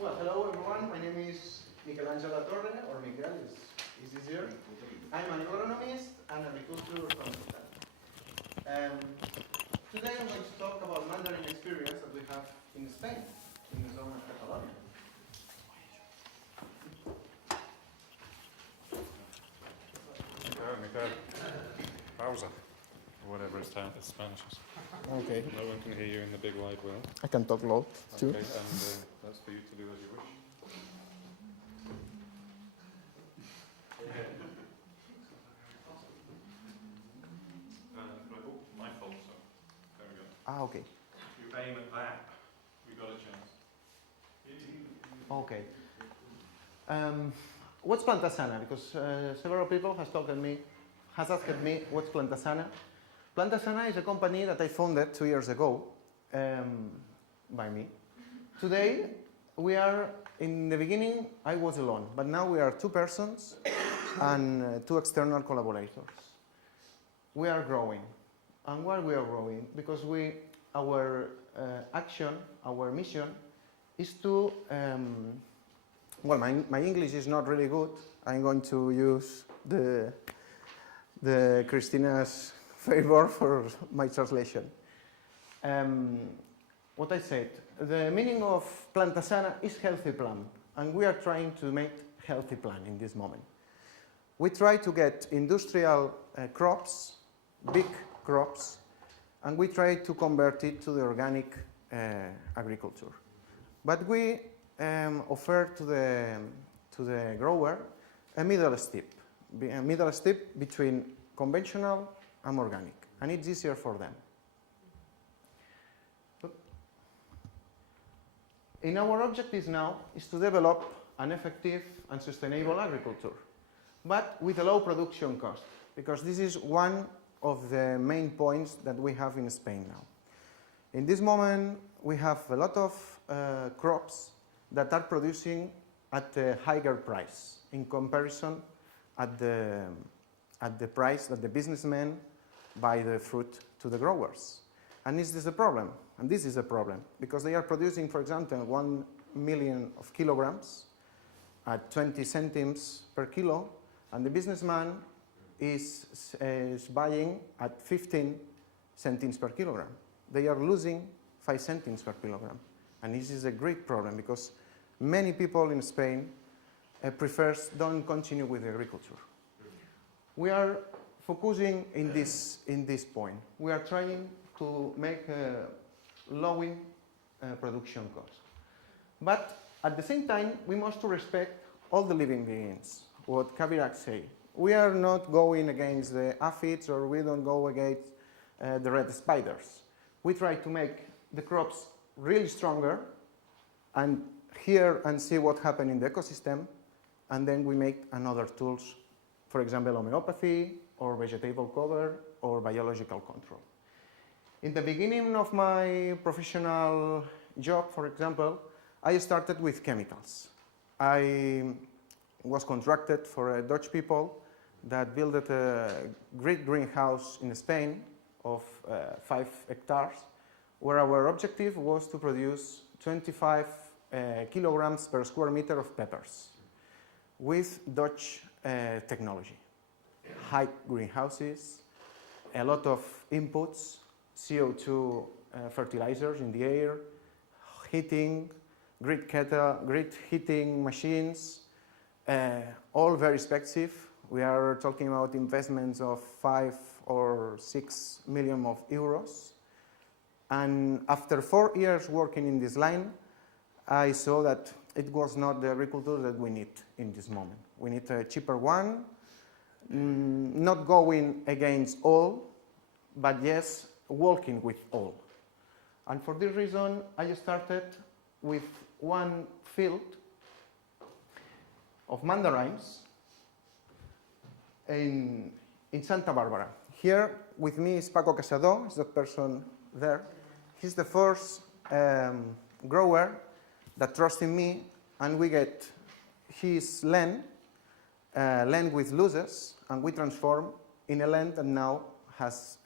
Well, hello everyone. My name is Miquel Torre, or Miquel is easier. I'm an agronomist and agriculture consultant. Today I'm going to talk about Mandarin experience that we have in Spain, in the zone of Catalonia. Miquel, pausa, or whatever it's Spanish is. Okay. No one can hear you in the big wide world. I can talk loud too. Okay, and that's for you to do as you wish. My fault, so there we go. Ah, okay. If you aim at that, we got a chance. Okay. What's Plantasana? Because several people has asked me what's Plantasana. Plantasana is a company that I founded 2 years ago by me. Today, we are, in the beginning, I was alone, but now we are 2 persons and 2 external collaborators. We are growing. And why we are growing? Because our action, our mission is to, well, my English is not really good. I'm going to use the Christina's favor for my translation. What I said, the meaning of Plantasana is healthy plan, and we are trying to make healthy plan in this moment. We try to get industrial crops, big crops, and we try to convert it to the organic agriculture. But we offer to the grower a middle step between conventional and organic, and it's easier for them. In our objectives now is to develop an effective and sustainable agriculture, but with a low production cost, because this is one of the main points that we have in Spain now. In this moment, we have a lot of crops that are producing at a higher price in comparison at the price that the businessmen buy the fruit to the growers. And this is a problem. And this is a problem because they are producing, for example, 1 million of kilograms at 20 centimes per kilo, and the businessman is buying at 15 centimes per kilogram. They are losing 5 centimes per kilogram. And this is a great problem because many people in Spain don't continue with agriculture. We are focusing in this point. We are trying to make a lowering production cost. But at the same time, we must respect all the living beings, what Kavirak say. We are not going against the aphids, or we don't go against the red spiders. We try to make the crops really stronger and hear and see what happens in the ecosystem, and then we make another tools, for example, homeopathy, or vegetable cover, or biological control. In the beginning of my professional job, for example, I started with chemicals. I was contracted for a Dutch people that built a great greenhouse in Spain of 5 hectares, where our objective was to produce 25 kilograms per square meter of peppers with Dutch technology. High greenhouses, a lot of inputs, CO2 fertilizers in the air, heating, great heating machines, all very expensive. We are talking about investments of 5 or 6 million of euros. And after 4 years working in this line, I saw that it was not the agriculture that we need in this moment. We need a cheaper one, not going against all, but yes, working with all. And for this reason, I started with one field of mandarins in Santa Barbara. Here with me is Paco Casado, is that person there. He's the first grower that trusts in me, and we get his land with losses, and we transform in a land that now has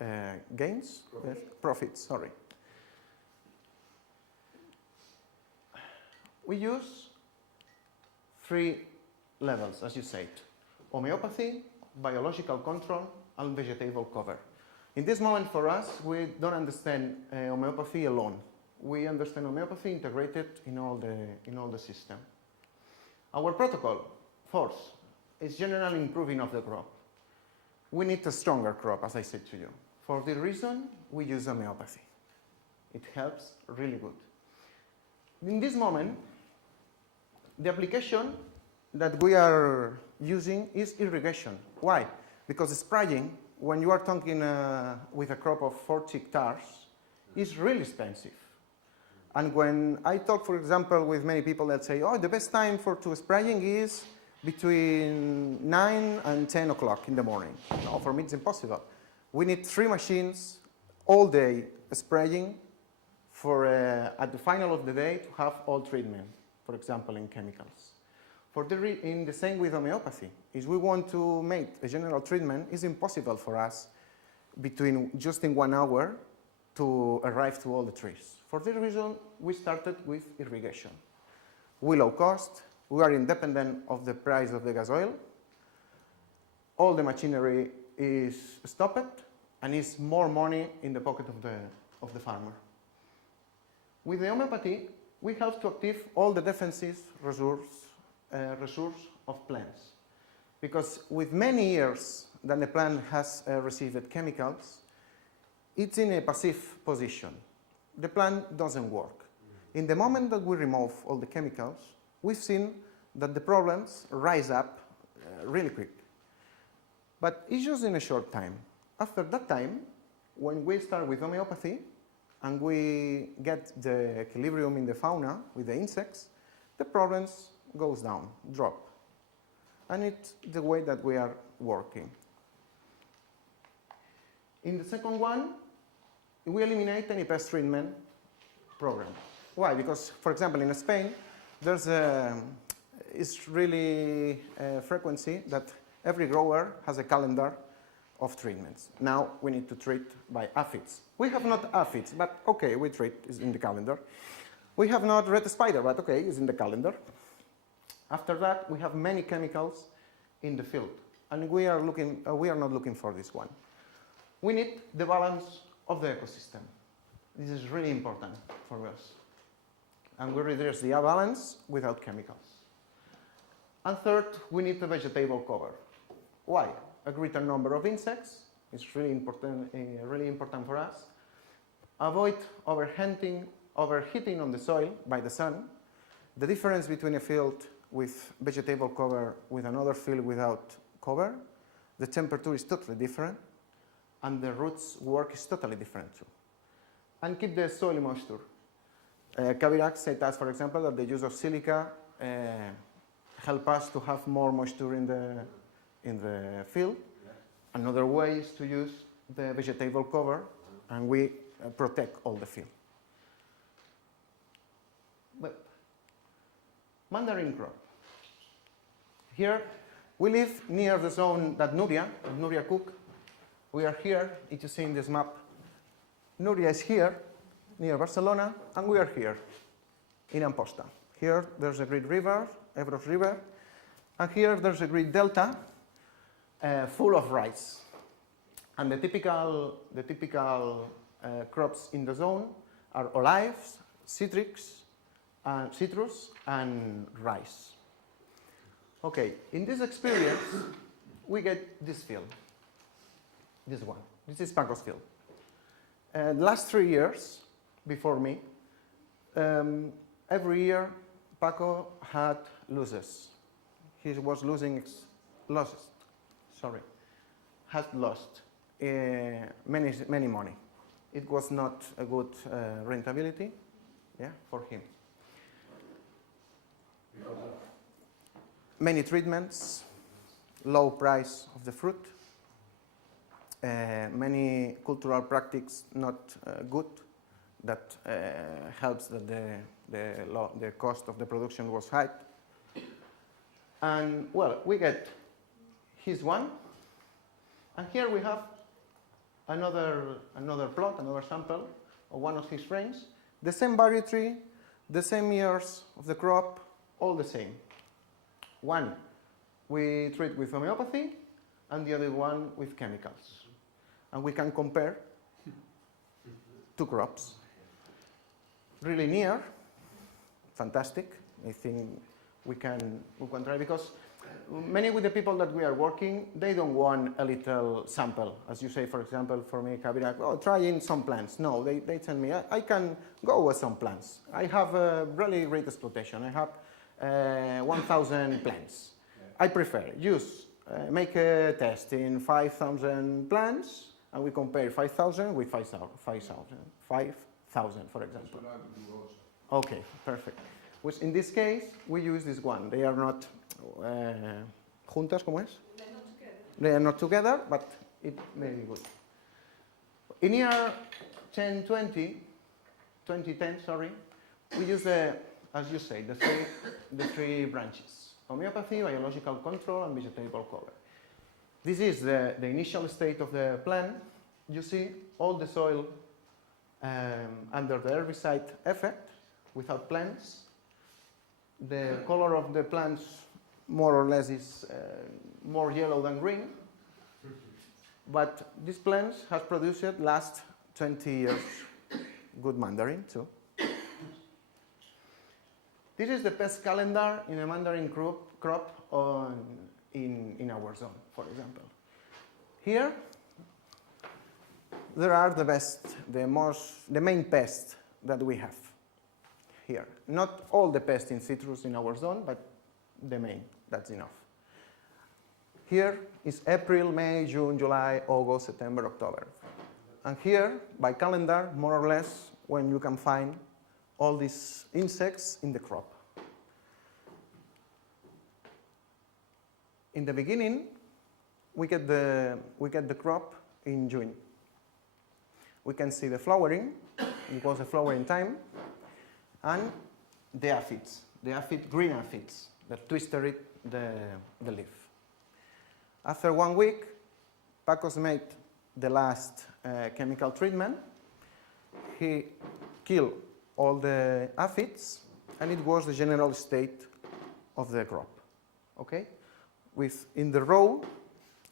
profits. We use 3 levels, as you said: homeopathy, biological control, and vegetable cover. In this moment, for us, we don't understand homeopathy alone. We understand homeopathy integrated in all the system. Our protocol, fourth, is general improving of the crop. We need a stronger crop, as I said to you. For this reason, we use homeopathy. It helps really good. In this moment, the application that we are using is irrigation. Why? Because spraying, when you are talking with a crop of 40 hectares, is really expensive. And when I talk, for example, with many people that say, oh, the best time to spraying is between 9 and 10 o'clock in the morning. No, for me it's impossible. We need 3 machines all day spraying for at the final of the day to have all treatment, for example, in chemicals. In the same with homeopathy, if we want to make a general treatment, it's impossible for us just in 1 hour to arrive to all the trees. For this reason, we started with irrigation. We low cost, we are independent of the price of the gas oil, all the machinery is stopped, and is more money in the pocket of the farmer. With the homeopathy, we have to active all the defensive resource of plants. Because with many years that the plant has received chemicals, it's in a passive position. The plant doesn't work. In the moment that we remove all the chemicals, we've seen that the problems rise up really quick. But it's just in a short time. After that time, when we start with homeopathy and we get the equilibrium in the fauna with the insects, the problems goes down, drop. And it's the way that we are working. In the second one, we eliminate any pest treatment program. Why? Because, for example, in Spain, it's really a frequency that every grower has a calendar of treatments. Now we need to treat by aphids. We have not aphids, but okay, we treat, it's in the calendar. We have not red spider, but okay, it's in the calendar. After that, we have many chemicals in the field, and we are not looking for this one. We need the balance of the ecosystem. This is really important for us. And we reduce the balance without chemicals. And third, we need the vegetable cover. Why? A greater number of insects is really important for us. Avoid overheating on the soil by the sun. The difference between a field with vegetable cover with another field without cover, the temperature is totally different, and the roots work is totally different too. And keep the soil moisture. Kabirac said us, for example, that the use of silica help us to have more moisture in the field. Yeah. Another way is to use the vegetable cover, and we protect all the field. But mandarin crop. Here, we live near the zone that Nuria cook. We are here, if you see in this map. Nuria is here, near Barcelona, and we are here, in Amposta. Here, there's a great river, Ebros River, and here there's a great delta full of rice. And the typical crops in the zone are olives, citrus, and rice. Okay, in this experience, we get this field, this one. This is Paco's field. The last 3 years, before me, every year Paco had losses. He was had lost many money. It was not a good rentability, yeah, for him. Many treatments, low price of the fruit, many cultural practices not good, that helps that the cost of the production was high. And well, we get his one, and here we have another plot, another sample of one of his frames, the same variety The same years of the crop, all the same. One we treat with homeopathy, and the other one with chemicals. And we can compare two crops. Really near, fantastic. I think we can try, because many with the people that we are working, they don't want a little sample. As you say, for example, for me, Kabira, oh, try in some plants. No, they tell me, I can go with some plants. I have a really great exploitation. I have 1,000 plants. I prefer make a test in 5,000 plants, and we compare 5,000 with 5,000, for example. Okay, perfect. Which in this case, we use this one. They are not juntas, ¿cómo es? They're not together. They are not together, but it may be good. In year 2010, sorry, we use as you say, the three branches: homeopathy, biological control, and vegetable cover. This is the initial state of the plant. You see all the soil under the herbicide effect, without plants. The color of the plants more or less is more yellow than green. But these plants has produced last 20 years good mandarin too. This is the pest calendar in a mandarin crop in our zone, for example. Here, there are the main pests that we have here. Not all the pests in citrus in our zone, but the main, that's enough. Here is April, May, June, July, August, September, October. And here, by calendar, more or less, when you can find all these insects in the crop. In the beginning, we get the crop in June. We can see the flowering, it was the flowering time, and the aphids, green aphids, that twisted the leaf. After 1 week, Paco's made the last chemical treatment. He killed all the aphids, and it was the general state of the crop. Okay? In the row,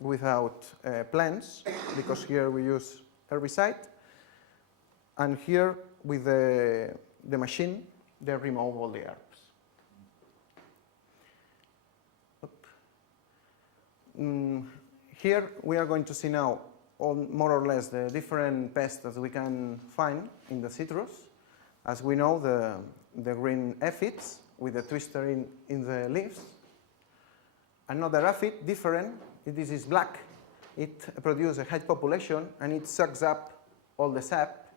without plants, because here we use herbicide, and here with the machine, they remove all the herbs. Here we are going to see now more or less the different pests that we can find in the citrus. As we know, the green aphids with the twister in the leaves. Another aphid, different, this is black. It produces a high population and it sucks up all the sap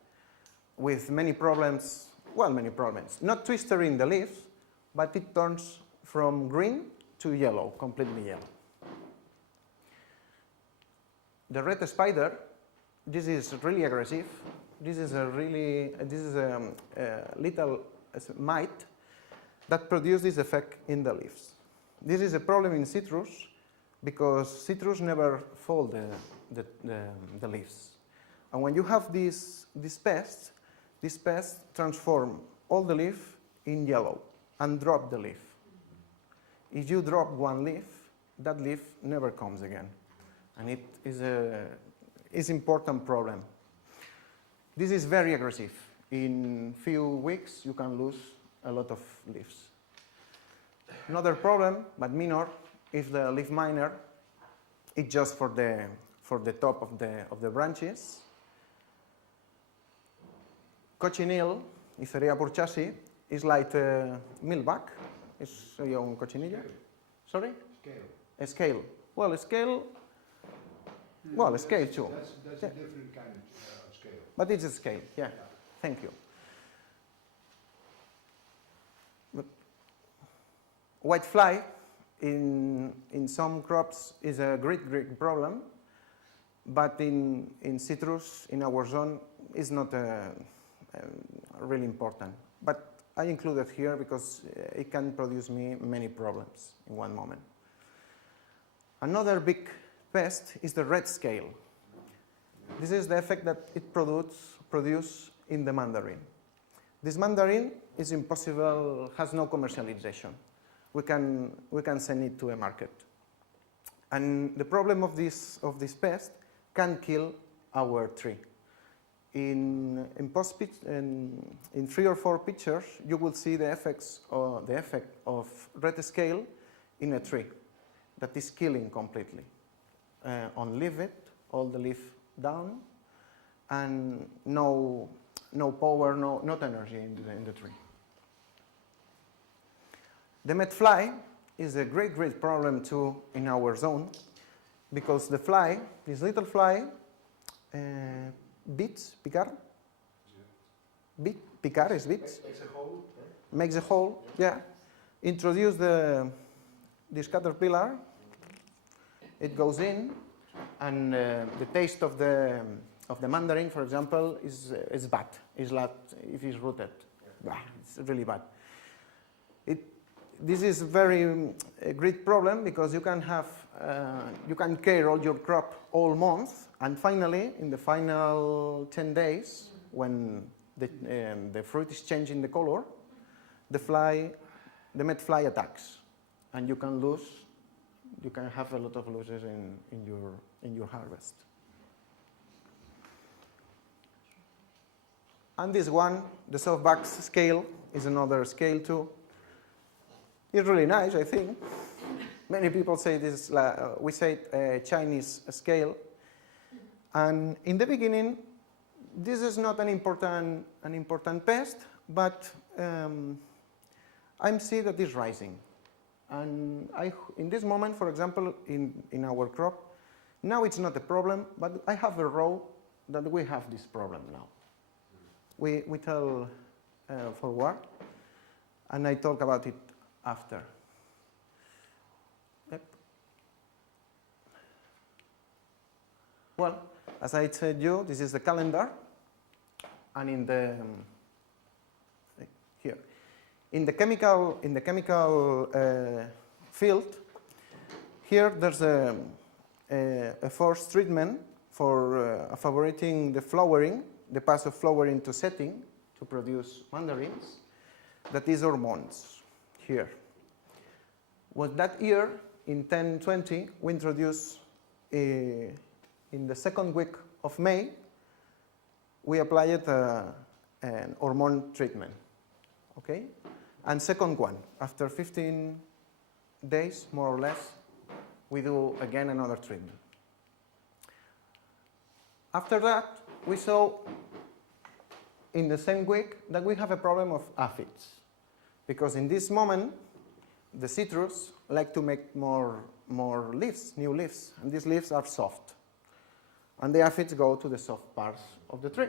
with many problems, not twistering the leaves, but it turns from green to yellow, completely yellow. The red spider, this is really aggressive. This is a little mite that produces this effect in the leaves. This is a problem in citrus because citrus never fold the leaves. And when you have this pest transform all the leaf in yellow and drop the leaf. If you drop one leaf, that leaf never comes again. And it is an important problem. This is very aggressive. In few weeks, you can lose a lot of leaves. Another problem, but minor, is the leaf miner. It's just for the top of the branches. Cochineal, Iceria purchasi, is like milkbug. Es un cochinillo. Sorry? A scale. Well, a scale. Well, a scale too. That's a different kind of scale. But it's a scale, yeah. Thank you. But whitefly in some crops is a great problem, but in citrus, in our zone, is not really important. But I include it here because it can produce me many problems in one moment. Another big pest is the red scale. This is the effect that it produces in the mandarin. This mandarin is impossible, has no commercialization. We can send it to a market. And the problem of this pest can kill our tree. In 3 or 4 pictures, you will see the effect of red scale in a tree that is killing completely. On leaf it, all the leaf down, and no power, not energy in the tree. The mayfly is a great problem too in our zone, because the fly, this little fly, picar is bits. Makes a hole. Makes a hole, yeah. Introduce this caterpillar. It goes in, and the taste of the mandarin, for example, is bad. It's like if it's rooted, it's really bad. This is a great problem, because you can care all your crop all month, and finally, in the final 10 days, when the fruit is changing the color, the mayfly attacks, and you can have a lot of losses in your harvest. And this one, the softbox scale, is another scale too. It's really nice, I think. Many people say this, we say Chinese scale. And in the beginning, this is not an important pest, but I see that it's rising. And in this moment, for example, in our crop, now it's not a problem, but I have a row that we have this problem now. We tell forward, and I talk about it after. Yep. Well, as I said you, this is the calendar, and in the here, in the chemical field, here there's a forced treatment for favoring the flowering, the pass of flowering to setting to produce mandarins. That is hormones. Here. Well, that year, in 1020, we introduced, in the second week of May, we applied an hormone treatment, okay? And second one, after 15 days, more or less, we do again another treatment. After that, we saw in the same week that we have a problem of aphids. Because in this moment, the citrus like to make more leaves, new leaves, and these leaves are soft. And the aphids go to the soft parts of the tree.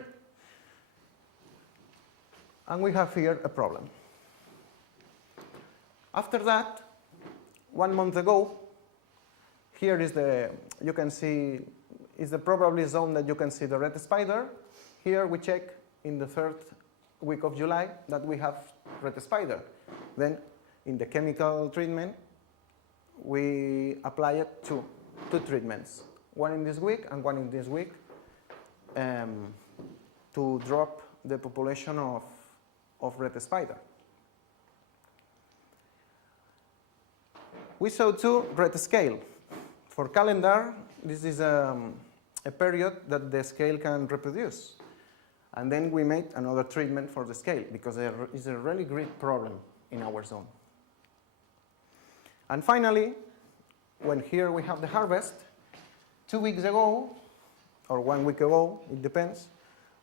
And we have here a problem. After that, 1 month ago, here is you can see, is the probably zone that you can see the red spider. Here we check in the 3rd week of July that we have red spider. Then in the chemical treatment, we apply it two treatments, one in this week and one in this week, to drop the population of red spider. We saw too red scale. For calendar, this is a period that the scale can reproduce. And then we made another treatment for the scale, because it's a really great problem in our zone. And finally, when here we have the harvest, 2 weeks ago, or 1 week ago, it depends,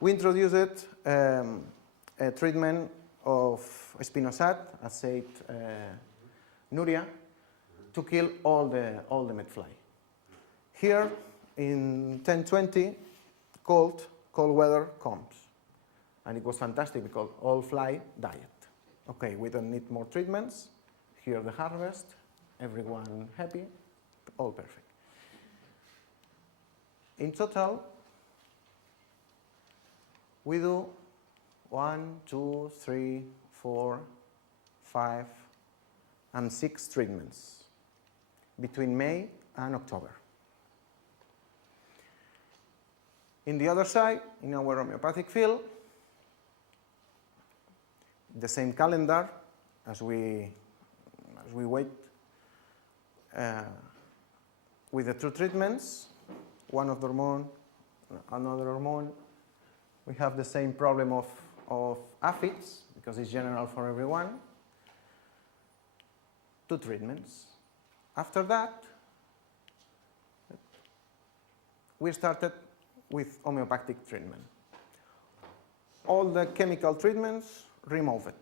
we introduced a treatment of spinosad, acid nuria, to kill all the mayfly. Here in 1020, cold weather comes. And it was fantastic because all fly died. Okay, we don't need more treatments. Here the harvest, everyone happy, all perfect. In total, we do 1, 2, 3, 4, 5, and 6 treatments between May and October. In the other side, in our homeopathic field, the same calendar as we wait with the two treatments, one of the hormone, another hormone. We have the same problem of aphids, because it's general for everyone. Two treatments. After that, we started with homeopathic treatment. All the chemical treatments, remove it.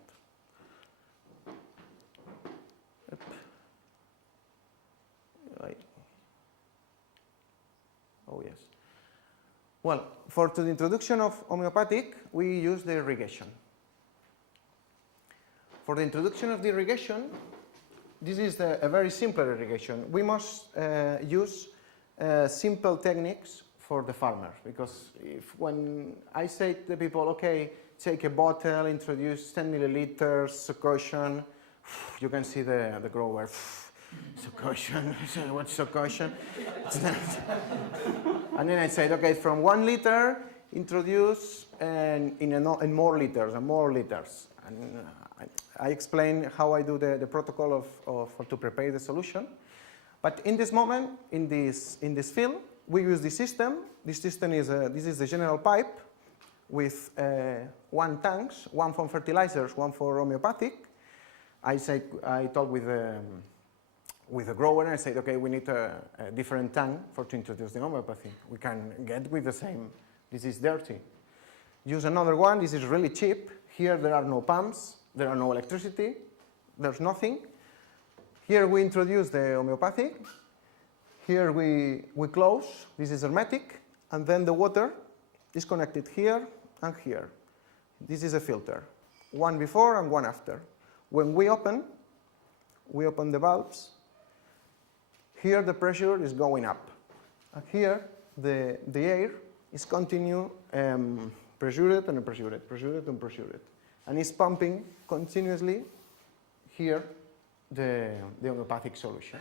Oh yes. Well, for the introduction of homeopathic, we use the irrigation. For the introduction of the irrigation, this is a very simple irrigation. We must use simple techniques for the farmers, because when I say to the people, okay, take a bottle, introduce 10 milliliters, succussion, you can see the grower, succussion, what's succussion? And then I said, okay, from 1 liter, introduce in more liters and more liters. And I explain how I do the protocol to prepare the solution. But in this moment, in this field, we use this system. This system is this is the general pipe with 1 tanks, 1 for fertilizers, 1 for homeopathic. I talk with the grower and I said, okay, we need a different tank to introduce the homeopathy. We can get with the same. This is dirty. Use another one. This is really cheap. Here there are no pumps. There are no electricity. There's nothing. Here we introduce the homeopathic. Here we close. This is hermetic. And then the water is connected here and here. This is a filter. 1 before and 1 after. When we open the valves. Here the pressure is going up. And here the air is continue pressured and pressured, pressured and pressured. And it's pumping continuously here the homeopathic solution.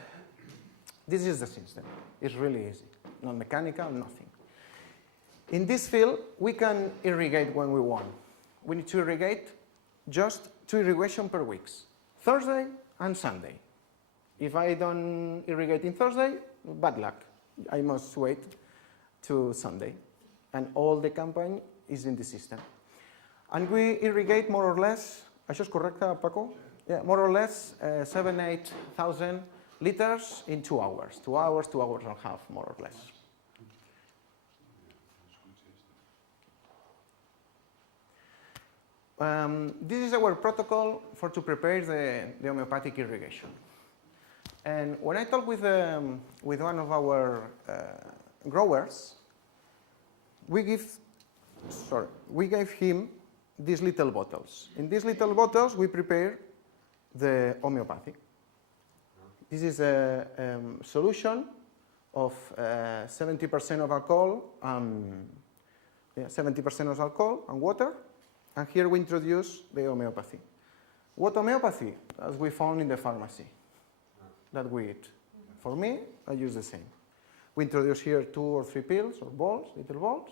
This is the system. It's really easy. Not mechanical, nothing. In this field, we can irrigate when we want. We need to irrigate just 2 irrigation per week, Thursday and Sunday. If I don't irrigate in Thursday, bad luck. I must wait to Sunday. And all the campaign is in the system. And we irrigate more or less, ¿eso es correcto, Paco? Yeah, more or less 7,000–8,000 liters in 2 hours. 2 hours, 2 hours and a half, more or less. This is our protocol to prepare the homeopathic irrigation. And when I talk with one of our growers, we gave him these little bottles. In these little bottles, we prepare the homeopathic. This is a solution of 70% of alcohol, 70% of alcohol and water. And here we introduce the homeopathy. What homeopathy? As we found in the pharmacy that we eat. For me, I use the same. We introduce here 2 or 3 pills or balls, little balls.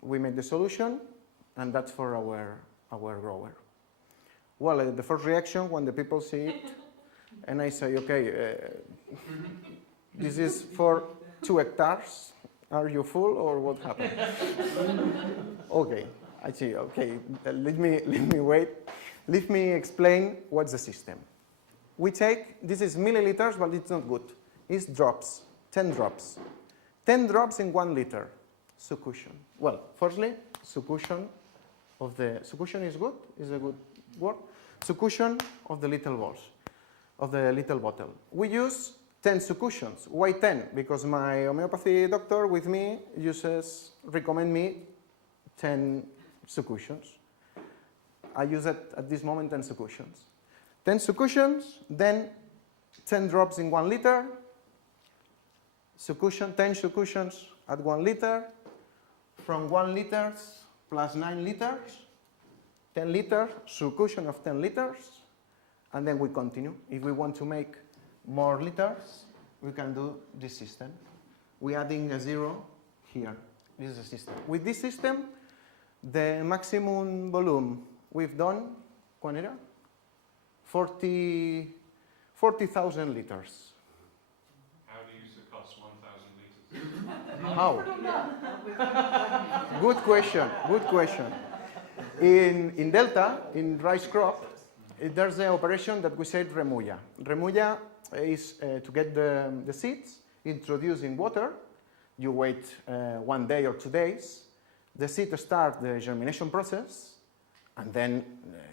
We make the solution, and that's for our grower. Well, the first reaction when the people see it, and I say, okay, this is for 2 hectares. Are you full or what happened? Okay, I see. Okay, let me wait. Let me explain what's the system. We take, this is milliliters, but it's not good. It's drops, 10 drops. 10 drops in 1 liter, succussion. Well, firstly, succussion is good, is a good word. Succussion of the little balls, of the little bottle. We use 10 succussions. Why 10? Because my homeopathy doctor with me recommend me 10 succussions. I use it at this moment 10 succussions. 10 succussions, then 10 drops in 1 liter, 10 succussions at 1 liter, from 1 liter plus 9 liters, 10 liters, succussion of 10 liters, and then we continue. If we want to make more liters, we can do this system. We're adding a 0 here. This is the system. With this system, the maximum volume we've done, ¿cuán era? 40,000 liters. How do you use the cost 1,000 litres? How? Good question, good question. In Delta, in rice crop, there's the operation that we said remulla. Remulla is to get the seeds introduced in water. You wait 1 day or 2 days. The seed starts the germination process, and then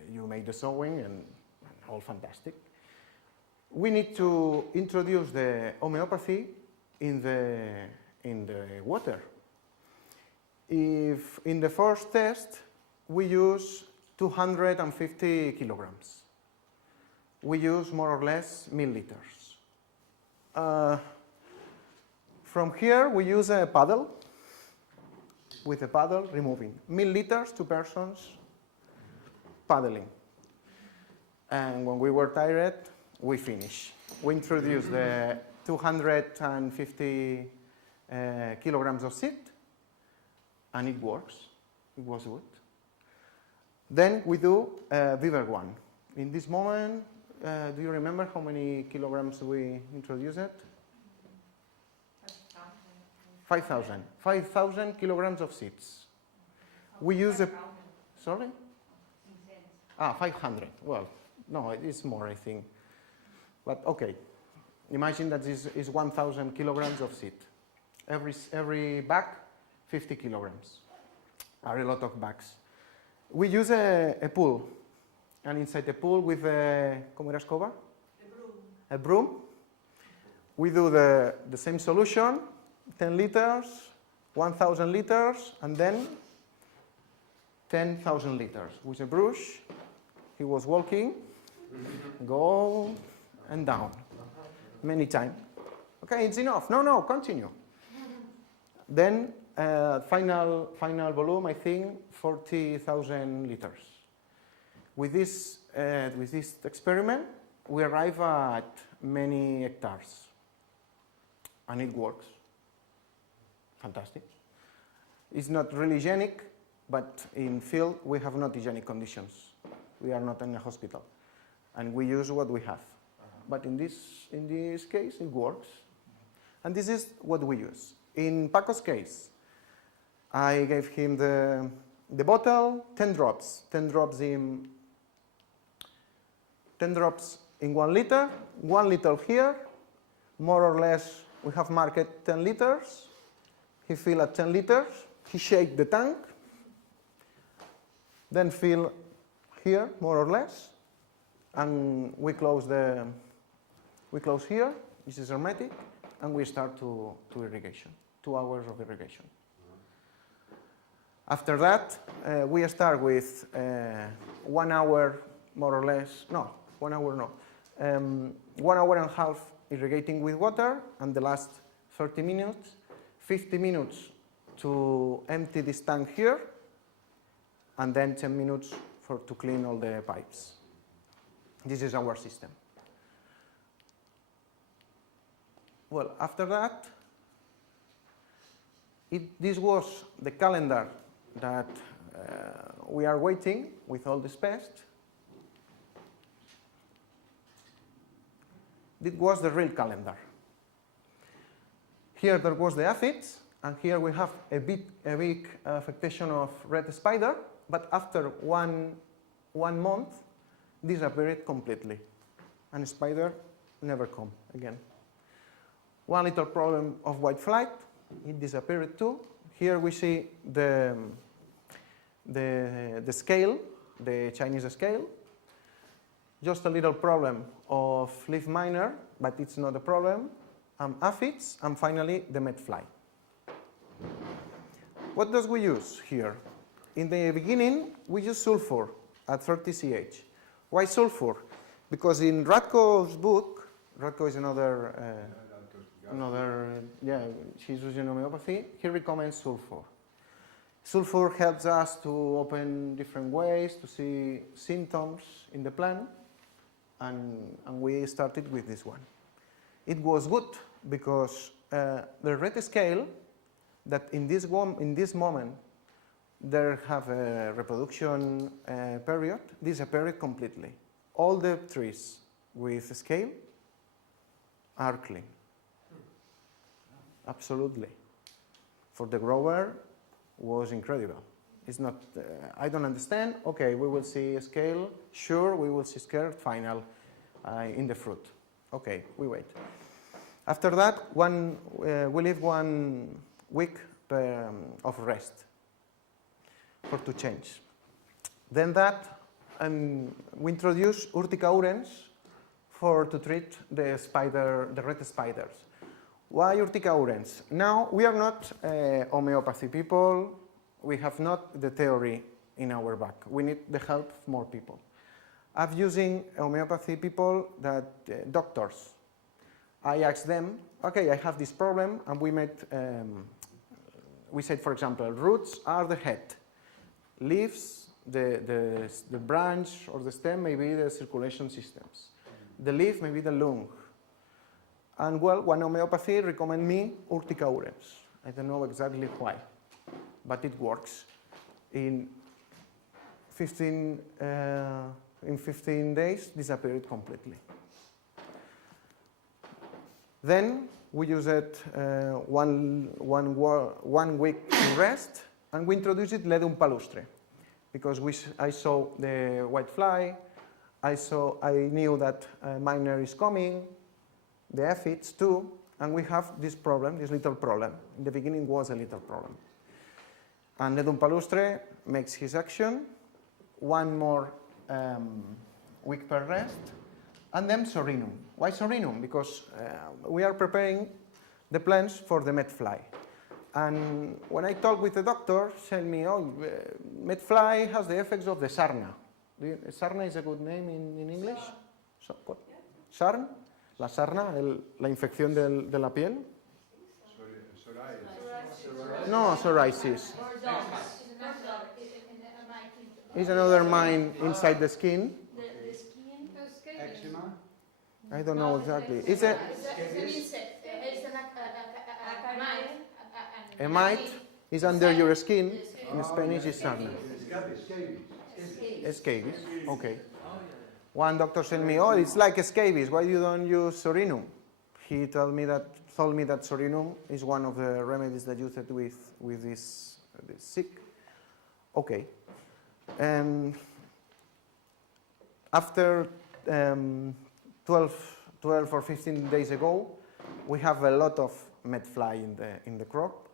you make the sowing, and all fantastic. We need to introduce the homeopathy in the water. If in the first test we use 250 kilograms, we use more or less milliliters. From here we use a paddle, with a paddle removing milliliters to persons paddling. And when we were tired, we finish. We introduce the 250 kilograms of seed, and it works. It was good. Then we do Viver 1. In this moment, do you remember how many kilograms we introduced it? 5,000. 5,000 kilograms of seeds. We use a... Sorry? 500. Well, no, it is more, I think. But okay. Imagine that this is 1,000 kilograms of seed. Every bag, 50 kilograms. Are a lot of bags. We use a pool. And inside the pool with a... ¿Cómo era escoba? A broom. We do the same solution, 10 liters, 1,000 liters, and then 10,000 liters. With a brush, he was walking, go and down, many times. Okay, it's enough. No, continue. Then final volume, I think, 40,000 liters. With this experiment, we arrive at many hectares, and it works. Fantastic. It's not really hygienic, but in field we have not hygienic conditions. We are not in a hospital, and we use what we have. But in this case, it works, and this is what we use. In Paco's case, I gave him the bottle, 10 drops in 1 liter, 1 liter here, more or less we have marked 10 liters. He fill at 10 liters, he shake the tank, then fill here, more or less, and we close here, this is hermetic, and we start to irrigation, 2 hours of irrigation. After that, we start with 1 hour, more or less, no, 1 hour no, 1 hour and a half irrigating with water, and the last 30 minutes, 50 minutes to empty this tank here, and then 10 minutes to clean all the pipes. This is our system. Well, after that, this was the calendar that we are waiting with all this pest. This was the real calendar. Here there was the aphids, and here we have a big affectation of red spider, but after one month, disappeared completely, and spider never come again. One little problem of white flight, it disappeared too. Here we see the scale, the Chinese scale. Just a little problem of leaf miner, but it's not a problem. Aphids, and finally the medfly. What does we use here? In the beginning, we use sulfur at 30 CH. Why sulfur? Because in Radko's book, Radko is another, she's using homeopathy, he recommends sulfur. Sulfur helps us to open different ways, to see symptoms in the plant, and we started with this one. It was good because the red scale that in this moment they have a reproduction period, disappeared completely. All the trees with scale are clean. Absolutely. For the grower, was incredible. It's not, I don't understand. Okay, we will see scale. Sure, we will see scale final in the fruit. Okay, we wait. After that, we leave 1 week of rest to change. Then that, we introduce Urtica urens to treat the red spiders. Why Urtica urens? Now, we are not homeopathy people. We have not the theory in our back. We need the help of more people. I'm using homeopathy people that doctors. I asked them, okay, I have this problem, and we said, for example, roots are the head, leaves, the branch or the stem may be the circulation systems, the leaf may be the lung, and well, one homeopathy recommend me Urtica urens. I don't know exactly why, but it works. In 15 days, disappeared completely. Then we use it 1 week to rest, and we introduced it Ledum palustre, because I saw the white fly, I knew that miner is coming, the aphids too, and we have this problem, this little problem. In the beginning was a little problem. And Ledum palustre makes his action, 1 more week per rest, and then Sorinum. Why Sorinum? Because we are preparing the plants for the medfly. And when I talk with the doctor, tell me, oh, medfly has the effects of the sarna. Sarna is a good name in English? Sarn? La sarna, la infección de la piel? No, psoriasis. It's another mine inside the skin. Eczema? I don't know exactly. It's a mite is under your skin. In Spanish, is sarna. Scabies. Okay. One doctor said me, oh, it's like scabies. Why you don't use Sorinum? He told me that Sorinum is one of the remedies that used with this sick. Okay. And after 12 or 15 days ago, we have a lot of medfly in the crop,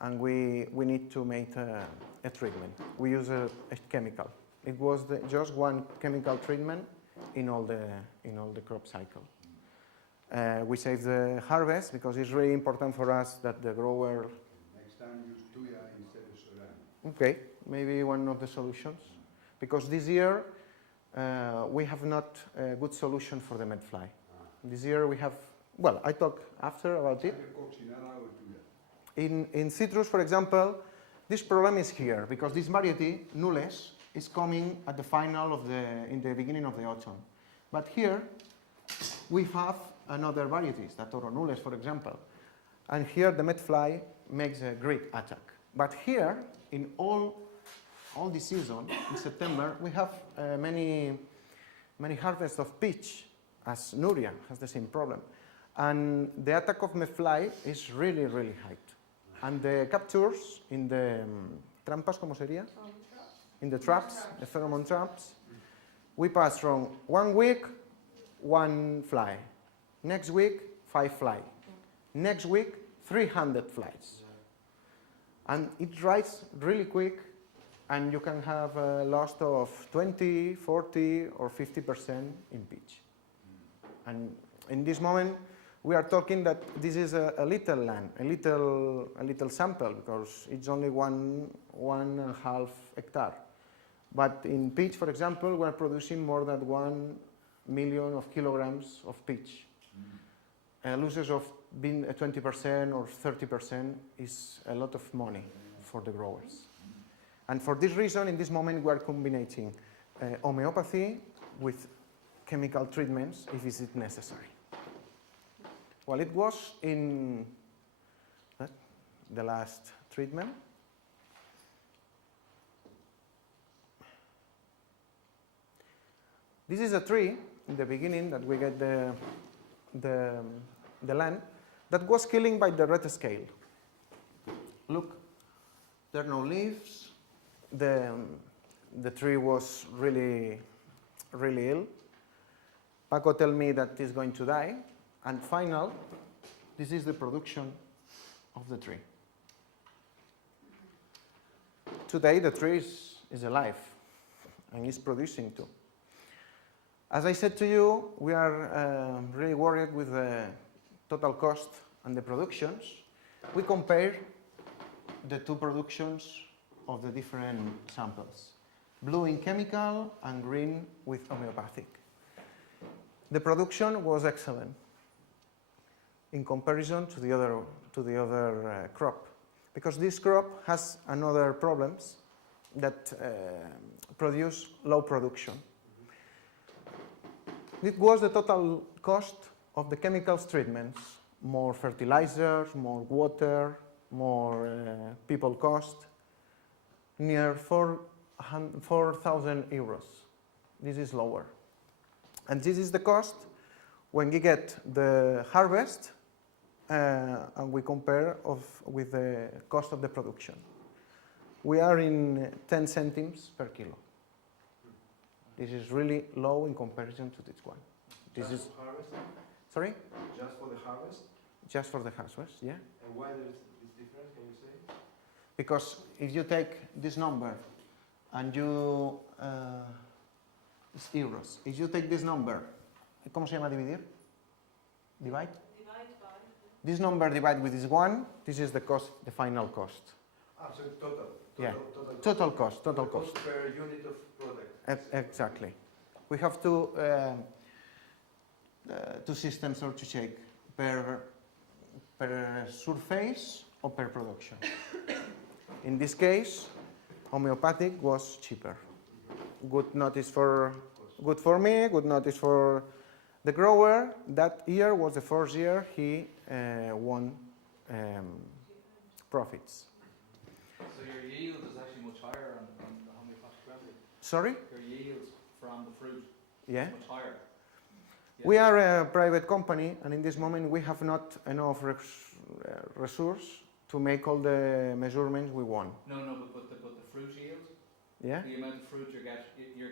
and we need to make a treatment. We use a chemical. It was just 1 chemical treatment in all the crop cycle. We save the harvest because it's really important for us that the grower. Next time use Tuya instead of Soran. Okay, maybe one of the solutions, because this year we have not a good solution for the medfly. This year we have. Well, I talk after about it. In citrus, for example, this problem is here because this variety, Nules, is coming at the final in the beginning of the autumn. But here we have another varieties, that Toro Nules, for example. And here the medfly makes a great attack. But here, in all this season, in September, we have many harvests of peach, as Nuria has the same problem. And the attack of medfly is really, really high. And the captures in the trampas, ¿cómo sería? In the traps, the pheromone traps, we pass from 1 week, 1 fly. Next week, 5 fly. Next week, 300 flies. And it dries really quick, and you can have a loss of 20, 40, or 50% in peach. And in this moment, we are talking that this is a little land, a little sample, because it's only 1.5 hectare. But in peach, for example, we are producing more than 1 million of kilograms of peach. Losses of being 20% or 30% is a lot of money for the growers. And for this reason, in this moment, we are combining homeopathy with chemical treatments if it is necessary. Well, it was in the last treatment. This is a tree in the beginning that we get the land that was killing by the red scale. Look, there are no leaves. The tree was really ill. Paco tell me that it's going to die. And final, this is the production of the tree. Today the tree is alive and is producing too. As I said to you, we are really worried with the total cost and the productions. We compare the two productions of the different samples. Blue in chemical and green with homeopathic. The production was excellent in comparison to the other crop, because this crop has another problems that produce low production. It was the total cost of the chemicals treatments, more fertilizers, more water, more people cost, near 4,000 euros. This is lower. And this is the cost when you get the harvest and we compare with the cost of the production. We are in 10 centimes per kilo. This is really low in comparison to this one. This is for harvest? Sorry? Just for the harvest? Just for the harvest, yeah. And why there is this difference, can you say? Because if you take this number and you it's euros. If you take this number, ¿cómo se llama dividir? Divide? Divide by. This number divided with this one, this is the cost, the final cost. So total. Yeah. Total cost. Total cost. Per unit of product. Exactly. We have two systems or to check per surface or per production. In this case, homeopathic was cheaper. Good notice good for me, good notice for the grower. That year was the first year he won profits. So your yield is actually much higher on the homeopathic remedy. Sorry? Your yield from the fruit Yeah. is much higher. Yeah. We are a private company, and in this moment we have not enough resource to make all the measurements we want. No, but the fruit yield, Yeah? the amount of fruit you're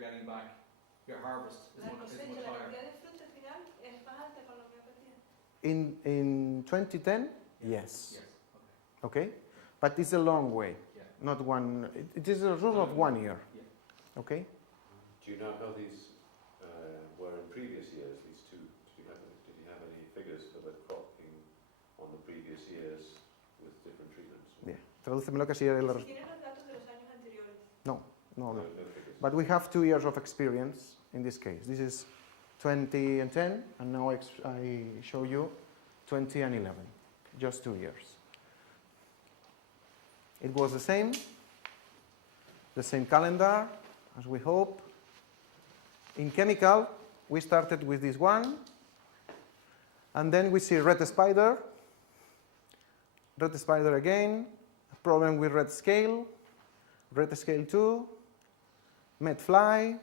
getting back, your harvest is La much cosecha, la higher. cantidad de fruta final es más alta con la homeopatía. In 2010, yes. Yes. Okay. Okay? But it's a long way, Yeah. not one. It is a rule of 1 year. Yeah. Okay? Do you know how these were in previous years, these two? Did you have any figures for the cropping on the previous years with different treatments? Yeah. Tradúcemelo que si era Si tienen los datos de los años anteriores. No. No figures. But we have 2 years of experience in this case. This is 2010, and now I show you 2011. Just 2 years. It was the same calendar as we hope. In chemical, we started with this one, and then we see red spider again, a problem with red scale 2, met fly,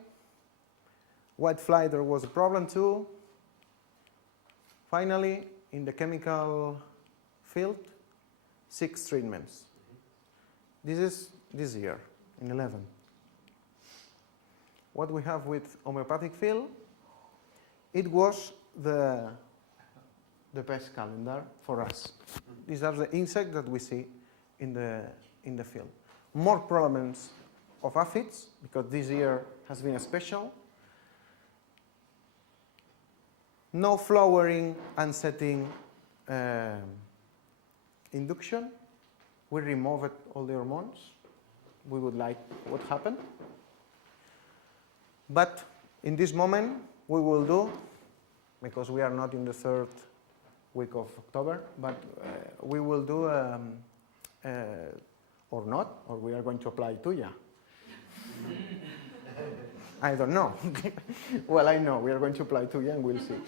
white fly there was a problem too. Finally, in the chemical field, 6 treatments. This is this year, in 11. What we have with homeopathic field, it was the best calendar for us. These are the insects that we see in the field. More problems of aphids, because this year has been special. No flowering and setting induction. We removed all the hormones. We would like what happened. But in this moment, we will do, because we are not in the 3rd week of October, but we will do, or not, or we are going to apply Tuya. I don't know. Well, I know we are going to apply Tuya and we'll see.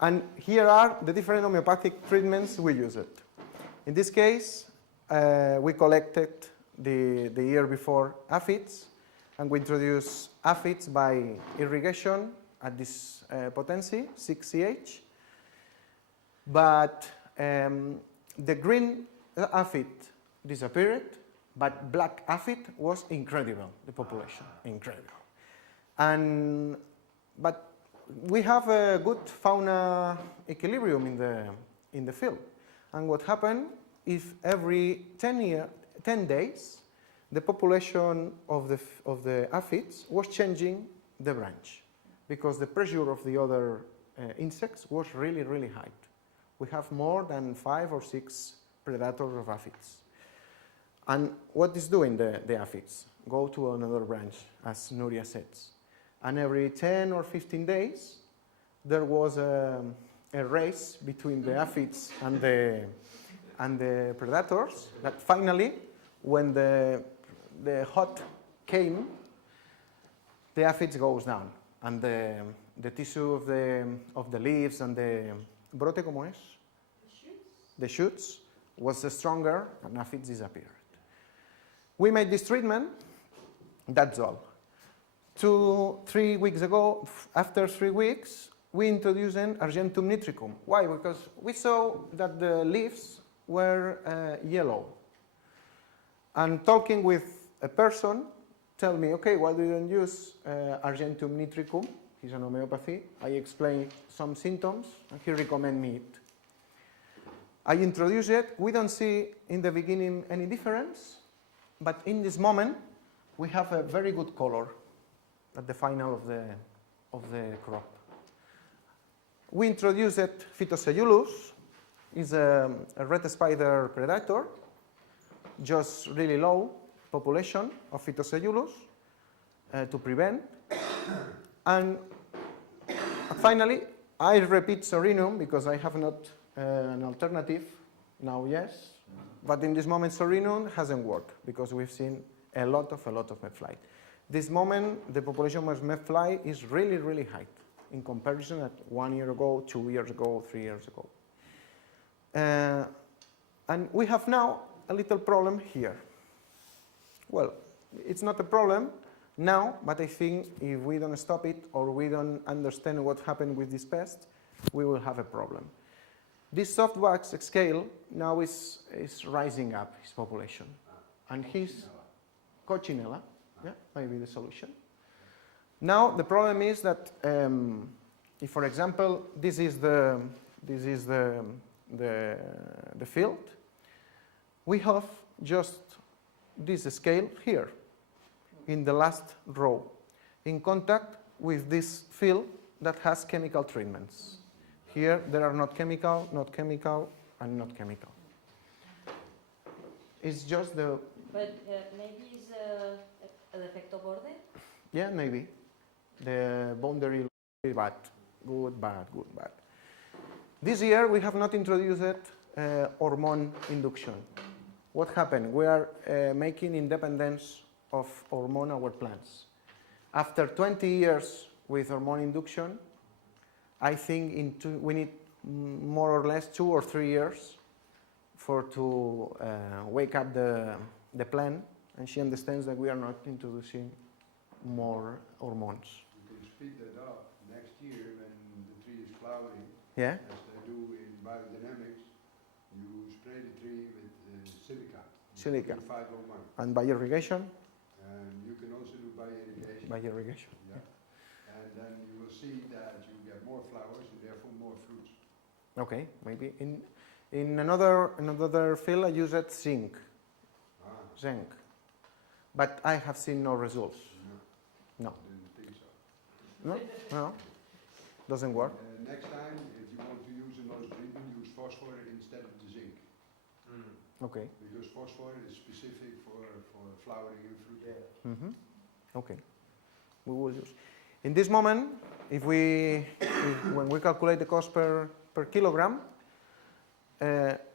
And here are the different homeopathic treatments we use it. In this case, we collected the year before aphids, and we introduce aphids by irrigation at this potency, 6 CH. But the green aphid disappeared, but black aphid was incredible, the population, incredible. But we have a good fauna equilibrium in the field. And what happened if every 10 days, the population of the aphids was changing the branch, because the pressure of the other insects was really, really high. We have more than 5 or 6 predators of aphids. And what is doing the aphids? Go to another branch, as Nuria says. And every 10 or 15 days, there was a race between the aphids and the predators, that finally, when the hot came, the aphids goes down, and the tissue of the leaves and the brote, ¿cómo es? The shoots was stronger, and aphids disappeared. We made this treatment, that's all. 2-3 weeks ago, after 3 weeks, we introduced Argentum nitricum. Why? Because we saw that the leaves were yellow. And talking with a person, tell me, okay, why do you don't use Argentum nitricum? He's an homeopathy. I explained some symptoms, and he recommended me it. I introduce it. We don't see in the beginning any difference, but in this moment, we have a very good color at the final of the crop. We introduced Phytocellulose. It's a red spider predator, just really low population of Phytocellulose to prevent. And finally, I repeat Sorinum because I have not an alternative now, yes. But in this moment, Sorinum hasn't worked because we've seen a lot of mayfly. This moment, the population of mayfly is really, really high in comparison at 1 year ago, 2 years ago, 3 years ago. And we have now a little problem here. Well, it's not a problem now, but I think if we don't stop it or we don't understand what happened with this pest, we will have a problem. This softwax scale now is rising up, his population. And his Coccinella, yeah, maybe the solution. Now the problem is that if, for example, this is the field, we have just this scale here in the last row in contact with this field that has chemical treatments. Here there are not chemical, and not chemical. It's just the... But maybe it's el efecto borde? Yeah, maybe. The boundary bad, good, bad, good, bad. This year we have not introduced hormone induction. What happened? We are making independence of hormone our plants. After 20 years with hormone induction, I think we need more or less 2 or 3 years to wake up the plant, and she understands that we are not introducing more hormones. You can speed that up next year when the tree is flowering. Yeah? As they do in biodynamics, you spray the tree with silica. Silica. 501. And by irrigation? And you can also do by irrigation. By irrigation. Yeah. And then you will see that you get more flowers and therefore more fruits. Okay, maybe. In another field I used zinc. Zinc. But I have seen no results. No. I didn't think so. No? Doesn't work. Next time, if you want to use another treatment, use phosphor instead of the zinc. Okay. Because phosphor is specific for flowering and fruit. Yeah. Mm-hmm. Okay. We will use. In this moment, when we calculate the cost per kilogram,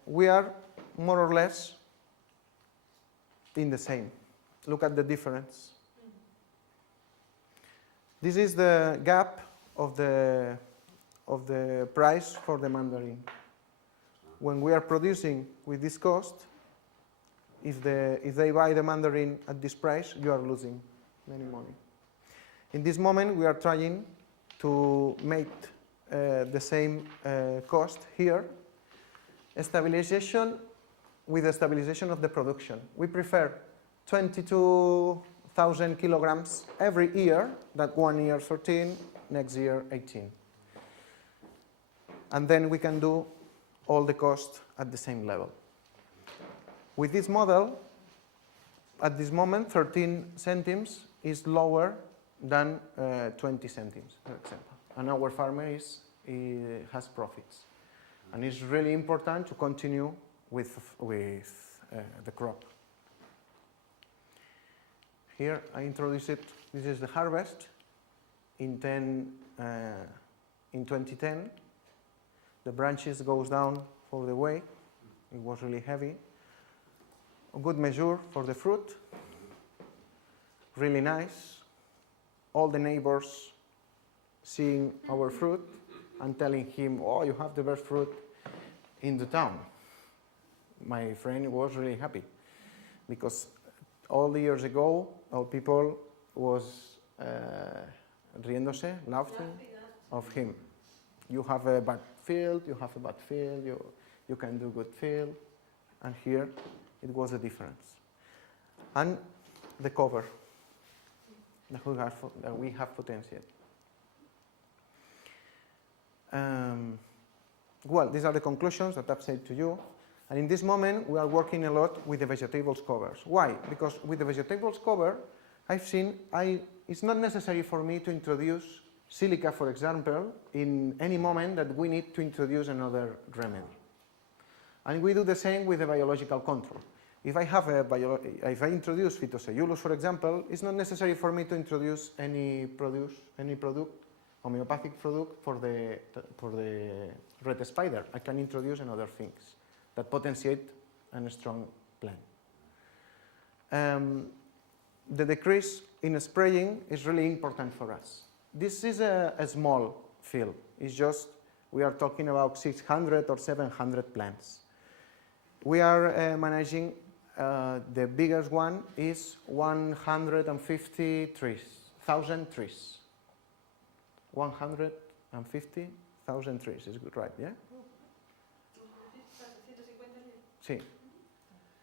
we are more or less in the same. Look at the difference. This is the gap of the price for the mandarin. When we are producing with this cost, if they buy the mandarin at this price, you are losing many money. In this moment, we are trying to make the same cost here. Stabilization with the stabilization of the production. We prefer 22,000 kilograms every year, that 1 year 13, next year 18. And then we can do all the cost at the same level. With this model, at this moment, 13 centimes is lower than 20 centimes, for example. And our farmer has profits. And it's really important to continue with the crop. Here I introduce it. This is the harvest in 2010. The branches goes down for the way. It was really heavy. A good measure for the fruit. Really nice. All the neighbors seeing our fruit and telling him, oh, you have the best fruit in the town. My friend was really happy because all the years ago, all people was riéndose, laughing of him. You have a bad field, you have a bad field, you can do good field. And here, it was a difference. And the cover that we have potential. Well, these are the conclusions that I've said to you. And in this moment, we are working a lot with the vegetables covers. Why? Because with the vegetables cover, I've seen it's not necessary for me to introduce silica, for example, in any moment that we need to introduce another remedy. And we do the same with the biological control. If I introduce phytocellulose, for example, it's not necessary for me to introduce any product, homeopathic product for the red spider. I can introduce another things that potentiate a strong plant. The decrease in spraying is really important for us. This is a small field. It's just, we are talking about 600 or 700 plants. We are managing, the biggest one is 150,000 trees. 150,000 trees is good, right? Yeah? Sí.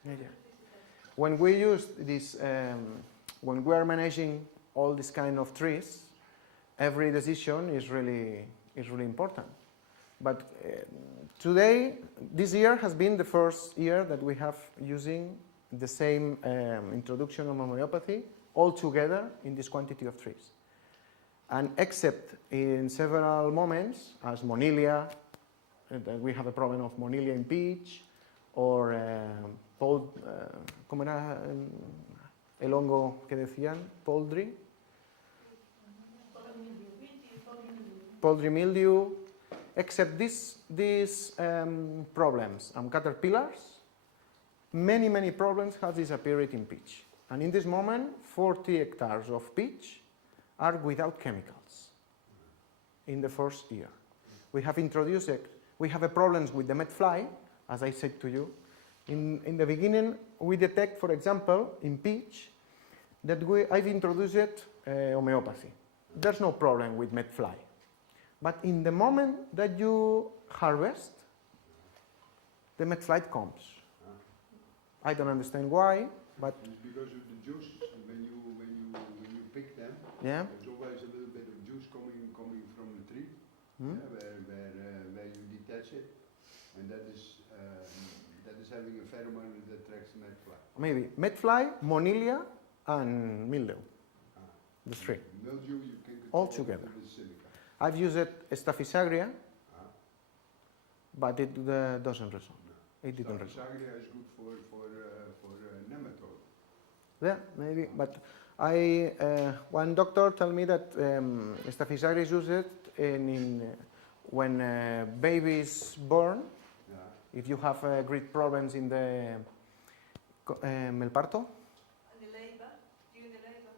Yeah. When we use this, when we are managing all this kind of trees, every decision is really important. But today, this year has been the first year that we have using the same introduction of homeopathy all together in this quantity of trees. And except in several moments, as Monilia, we have a problem of Monilia in peach, or ¿cómo era el hongo que decían? Poultry mildew. Except these problems and caterpillars, many problems have disappeared in peach. And in this moment, 40 hectares of peach are without chemicals in the first year. We have introduced it. We have a problems with the medfly, as I said to you. In the beginning, we detect, for example, in peach, that I've introduced homeopathy. There's no problem with medfly. But in the moment that you harvest, the medfly comes. I don't understand why, but It's because of the juice. When you pick them, yeah. there's always a little bit of juice coming from the tree, where you detach it, and that is having a pheromone that attracts the medfly. Maybe medfly, Monilia, and mildew. The three. Mildew you can All control together. with silica. I've used Staphysagria, but it doesn't resolve. It didn't resolve. Staphysagria is good for nematode. Yeah, maybe. But one doctor told me that Staphysagria is used when a baby is born. Yeah. If you have great problems in the el parto, During the labor.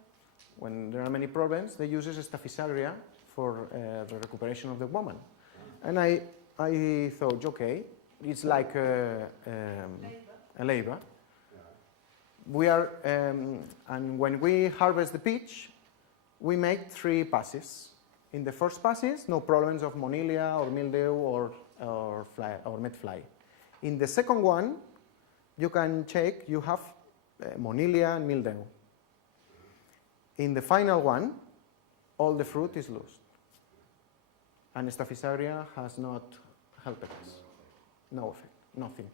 when there are many problems, they use Staphysagria for the recuperation of the woman. And I thought, okay, it's like a labor, we are, and when we harvest the peach, we make 3 passes. In the first passes, no problems of monilla or mildew or medfly. In the second one, you can check you have monilla and mildew. In the final one, all the fruit is loose. And Staphysaria has not helped us. No effect, nothing.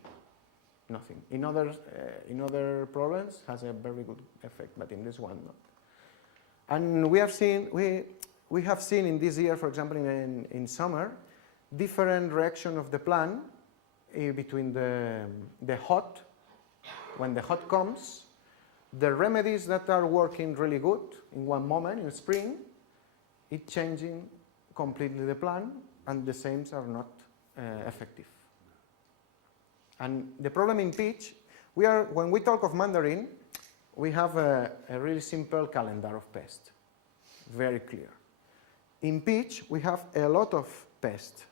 Nothing. In other problems has a very good effect, but in this one not. And we have seen in this year, for example, in summer, different reaction of the plant between the hot, when the hot comes, the remedies that are working really good in one moment in spring, it's changing completely the plant, and the same are not effective. And the problem in peach, when we talk of mandarin, we have a really simple calendar of pests, very clear. In peach, we have a lot of pests.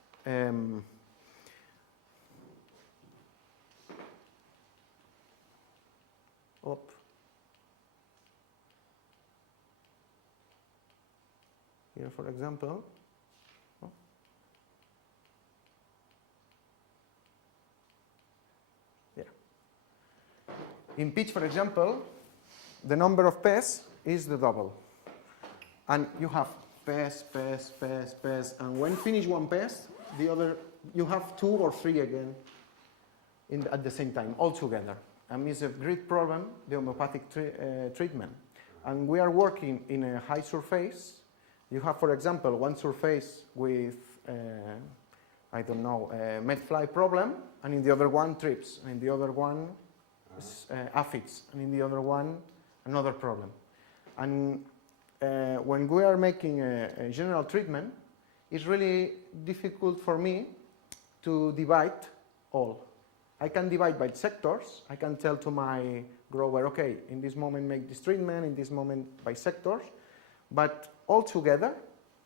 Here, for example, in peach, for example, the number of pests is the double. And you have pest, and when finish one pest, the other, you have 2 or 3 again at the same time, all together. And it's a great problem, the homeopathic treatment. And we are working in a high surface. You have, for example, one surface with, I don't know, a medfly problem, and in the other one, thrips, and in the other one, aphids, and in the other one, another problem. And when we are making a general treatment, it's really difficult for me to divide all. I can divide by sectors. I can tell to my grower, okay, in this moment make this treatment, in this moment by sectors, but all together,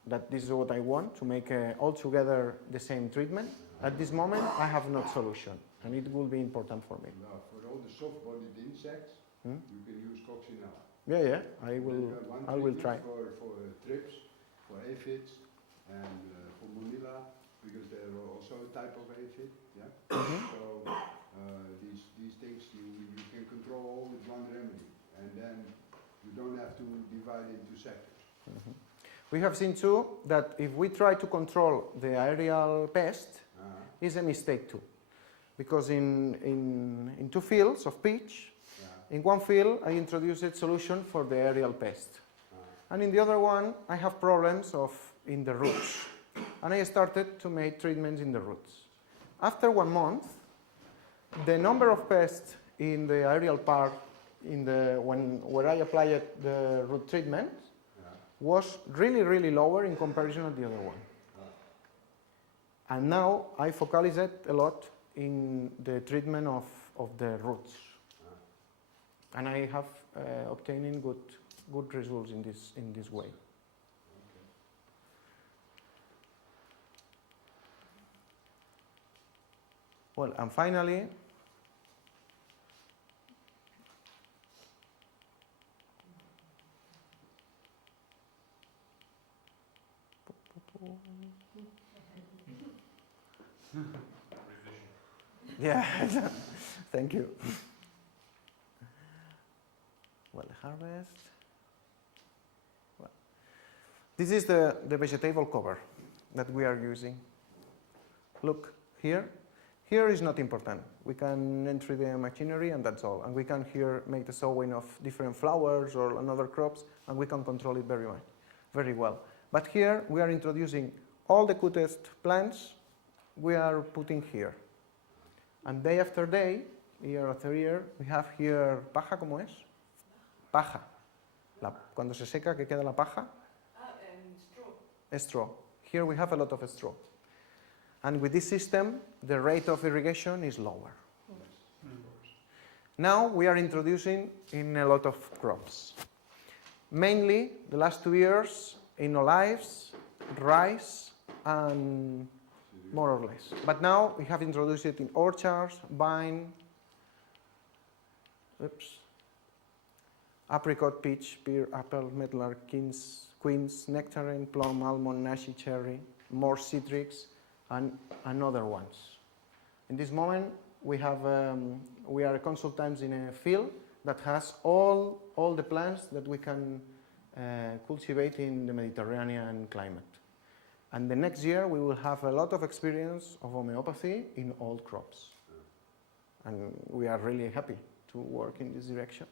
that this is what I want, to make all together the same treatment. At this moment, I have no solution, and it will be important for me. Now, for all the soft-bodied insects, you can use coccinella. Yeah, I will try. For thrips, for aphids, and for monilla, because they're also a type of aphid. Yeah. So these things you can control all with one remedy, and then you don't have to divide into sectors. We have seen too that if we try to control the aerial pest, it's a mistake too, because in 2 fields of peach, in one field I introduced a solution for the aerial pest, and in the other one I have problems in the roots, and I started to make treatments in the roots. After 1 month, the number of pests in the aerial part, where I applied the root treatment, was really lower in comparison to the other one. And now I focus it a lot in the treatment of the roots. And I have obtaining good results in this way. Well, and finally, yeah, thank you. Well, the harvest. Well, this is the vegetable cover that we are using. Look here. Here is not important. We can enter the machinery and that's all. And we can here make the sowing of different flowers or another crops, and we can control it very well. But here we are introducing all the cutest plants we are putting here. And day after day, year after year, we have here paja, ¿cómo es? Paja. Cuando se seca, que queda la paja? Straw. Straw. Here we have a lot of straw. And with this system, the rate of irrigation is lower. Now we are introducing in a lot of crops. Mainly, the last 2 years, in olives, rice, and more or less. But now we have introduced it in orchards, vine, apricot, peach, pear, apple, medlar, quince, nectarine, plum, almond, nashi, cherry, more citrus, and other ones. In this moment, we are consultants in a field that has all the plants that we can cultivate in the Mediterranean climate. And the next year, we will have a lot of experience of homeopathy in all crops. And we are really happy to work in this direction.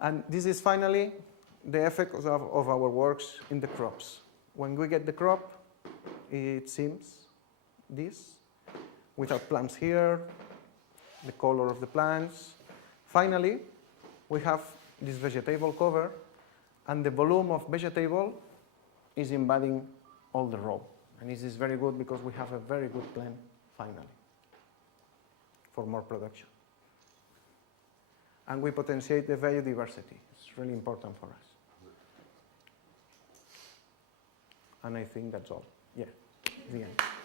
And this is finally the effect of our works in the crops. When we get the crop, it seems this, without plants here, the color of the plants. Finally, we have this vegetable cover, and the volume of vegetable is invading all the row. And this is very good because we have a very good plan, finally, for more production. And we potentiate the biodiversity. It's really important for us. And I think that's all. Yeah, the end.